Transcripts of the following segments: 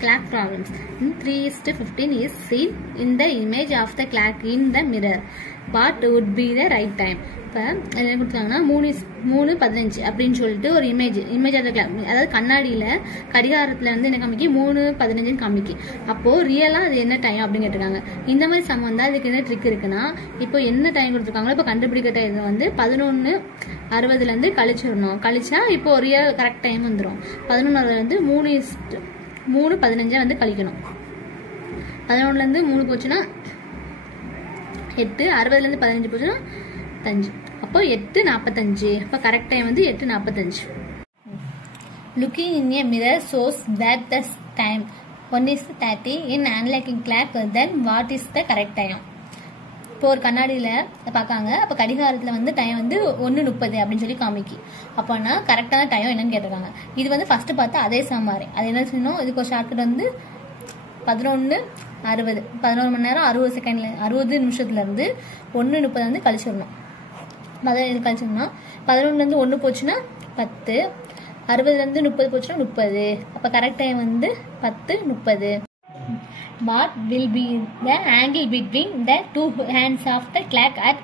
Clock problems. In 3:15 is seen in the image of the clock in the mirror. What would be the right time? இப்போ என்ன கொடுத்தாங்கன்னா 3:15 அப்படின்னு சொல்லிட்டு ஒரு image of the clock, அதாவது கண்ணாடியில் கடிகாரத்தில் வந்து என்ன காமிக்கி 3:15 காமிக்கி. அப்போது ரியலாக அது என்ன டைம் அப்படின்னு கேட்டிருக்காங்க. இந்த மாதிரி சம் வந்தால் அதுக்கு என்ன ட்ரிக் இருக்குன்னா, இப்போ என்ன டைம் கொடுத்துருக்காங்களோ இப்போ கண்டுபிடிக்க டைம் வந்து 11:60 கழிச்சிடணும். கழிச்சா இப்போ ரியல் கரெக்ட் டைம் வந்துடும். 11:60 3:15 கழிக்கணும். 11 3 போச்சுன்னா 8, 60 15 போச்சுன்னா 5. அப்போ 8:45. அப்போ கரெக்ட் டைம் வந்து 8:45. Looking in a mirror shows that the time 1:30 in analog clock. Then what is the correct time? இப்போ ஒரு கண்ணாடியில் பார்க்காங்க. அப்போ கடிகாரத்தில் வந்து டைம் வந்து 1:30 அப்படின்னு சொல்லி காமிக்கி. அப்போனா கரெக்டான டைம் என்னன்னு கேட்டிருக்காங்க. இது வந்து ஃபர்ஸ்ட் பார்த்தா அதே மாதிரி அது என்ன செய்யணும், இதுக்கு ஒரு ஷார்ட்கட் வந்து 11:60 11 மணி நேரம் 60 செகண்ட்ல 60 நிமிஷத்துலேருந்து 1:30 வந்து கழிச்சிடணும். இது கழிச்சோம்னா 11 1 போச்சுன்னா 10, 60 30 போச்சுன்னா 30. அப்போ கரெக்ட் டைம் வந்து 10:30. What will be the angle between the two hands of the clock at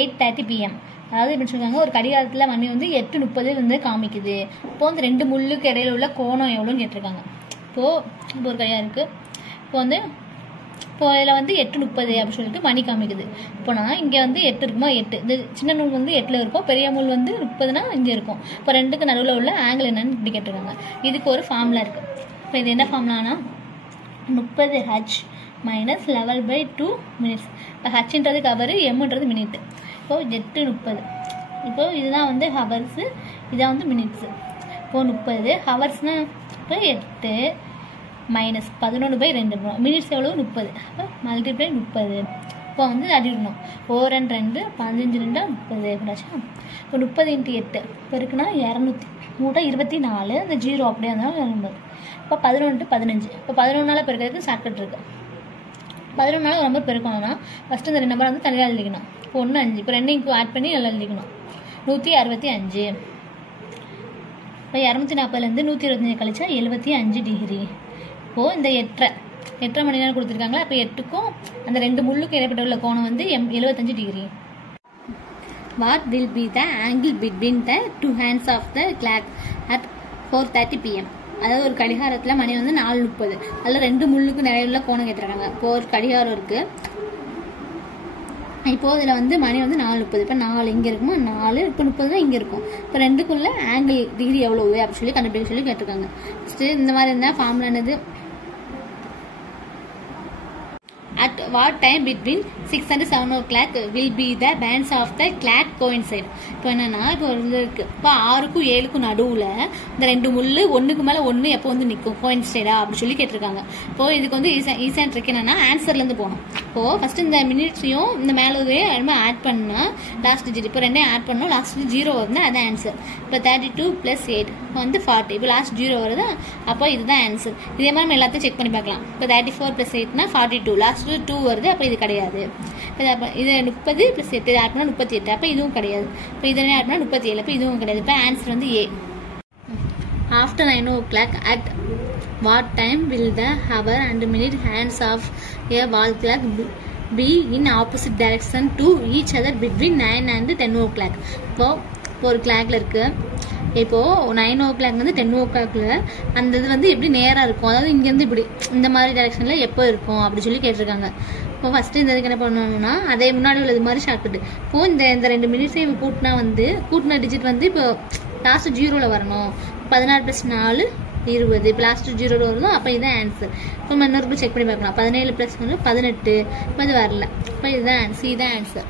8:30 p.m.? அதாவது இப்படி சொல்லுவாங்க, ஒரு கடிகாரத்தில் மணி வந்து 8:30 வந்து காமிக்குது. இப்போ வந்து 2 முள்ளுக்கு இடையில உள்ள கோணம் எவ்வளோன்னு கேட்டிருக்காங்க. இப்போ ஒரு கடிகாரம் இருக்குது. இப்போ இதில் வந்து 8:30 அப்படின்னு சொல்லிட்டு மணி காமிக்குது. இப்போனா இங்கே வந்து 8 இருக்குமா, 8 இந்த சின்ன நூல் வந்து 8 இருக்கும், பெரிய நூல் வந்து 30னா இங்கே இருக்கும். இப்போ ரெண்டுக்கு நடுவில் உள்ள ஆங்கிள் என்னன்னு இப்படி கேட்டிருக்காங்க. இதுக்கு ஒரு ஃபார்முலா இருக்குது. இப்போ இது என்ன ஃபார்முலானா 30h minus 11/2 minutes. இப்போ ஹச்ன்றது கவரு, எம்ன்றது மினிட். இப்போ 8:30. இப்போ இதுதான் வந்து ஹவர்ஸு, இதான் வந்து மினிட்ஸு. இப்போ 30 ஹவர்ஸ்னால் இப்போ 8 மைனஸ் 11/2 மினிட்ஸ் எவ்வளோ 30. அப்போ மல்டிப்ளை 30. இப்போ வந்து அடிக்கணும் 4 and 2 15 2 30 எப்படாச்சா. இப்போ 30 × 8 பெருக்குன்னா 224. அந்த 0 அப்படியே இருந்தாலும் 200. இப்போ 11 15. இப்போ 11 பெருக்கிறதுக்கு ஷார்ட்கட் இருக்குது. 11 ஒரு நம்பர் பெருக்கணும்னா ஃபஸ்ட்டு இந்த 2 நம்பர் வந்து தனியாக எழுதிக்கணும். இப்போ 1 5. இப்போ 2 இங்கே ஆட் பண்ணி எல்லாம் எழுதிக்கணும். 165. இப்போ 240 125 கழிச்சா 75 டிகிரி. இப்போது இந்த 8.5 மணி நேரம் கொடுத்துருக்காங்களா. அப்போ 8க்கும் அந்த 2 முள்ளுக்கும் இடைப்பட்ட உள்ள கோணம் வந்து 75 degree. What will be the angle between the two hands of the clock at 4:30 p.m.? அதாவது ஒரு கடிகாரத்தில் மணி வந்து 4:30. அதில் 2 முள்ளுக்கு நிறைய உள்ள கோணம் கேட்டுருக்காங்க. இப்போ ஒரு கடிகாரம் இருக்குது. இப்போது இதில் வந்து மணி வந்து 4:30. இப்போ 4 இங்கே இருக்குமா, 4 இப்போ 30 இங்கே இருக்கும். இப்போ ரெண்டுக்குள்ள ஆங்கிள் டிகிரி எவ்வளோ அப்படின்னு சொல்லி கண்டுபிடிக்க சொல்லி கேட்டிருக்காங்க. ஃபஸ்ட்டு இந்த மாதிரி இருந்தால் ஃபார்முலா என்னது, at what time between 6 and 7 o'clock will be the bands of the clock coincide? இப்போ என்னன்னா, இப்போ ஒரு இது இருக்குது. இப்போ 6க்கும் 7க்கும் நடுவில் இந்த 2 முள்ளு 1க்கு மேலே 1 எப்போ வந்து நிற்கும், கோயின்சைடா அப்படி சொல்லி கேட்டிருக்காங்க. இப்போ இதுக்கு வந்து ஈஸியாக ட்ரிக் என்னன்னா, ஆன்சர்லேருந்து போகணும். இப்போது ஃபஸ்ட்டு இந்த மினிட்ஸையும் இந்த மேலே ஆட் பண்ணால் லாஸ்ட் டிஜிட், இப்போ 2 ஆட் பண்ணோம், லாஸ்ட் 0 வருதுன்னா அதுதான் ஆன்சர். இப்போ 32 + 8 வந்து 40. இப்போ லாஸ்ட் 0 வருதா, அப்போ இதுதான் ஆன்சர். இதே மாதிரி நம்ம எல்லாத்தையும் செக் பண்ணி பார்க்கலாம். இப்போ 34 + 8 42, லாஸ்ட் 2 வருது, அப்போ இது கிடையாது. இது 30 + 8 ஆட் பண்ணால் 38, அப்போ இதுவும் கிடையாது. இப்போ இதனே ஆட் பண்ணால் 37, அப்போ இதுவும் கிடையாது. இப்போ ஆன்சர் வந்து A. After 9 o'clock at what time will the hour and minute hands of a wall clock be in opposite direction to each other between 9 and 10 o'clock? இப்போ ஒரு கிளாக்ல இருக்கு. இப்போது 9 o'clock வந்து 10 o'clockல அந்த இது வந்து எப்படி நேராக இருக்கும், அதாவது இங்கேருந்து இப்படி இந்த மாதிரி டைரெக்ஷனில் எப்போ இருக்கும் அப்படி சொல்லி கேட்டிருக்காங்க. இப்போ ஃபஸ்ட்டு இந்த இதுக்கு என்ன பண்ணணும்னா, அதே முன்னாடி உள்ளது மாதிரி ஷார்ட்கட்டு. இப்போது இந்த 2 மினிட்ஸையும் கூட்டினா வந்து கூட்டின டிஜிட் வந்து இப்போ லாஸ்ட் 0ல் வரணும். 16 + 4 20. இப்போ லாஸ்ட் 0ல் வரணும், அப்போ இதுதான் ஆன்சர். இப்போ இன்னொரு செக் பண்ணி பார்க்கலாம். 17 + 1 18. இப்போ இது வரல. இப்போ இதுதான் சி தான் ஆன்சர்.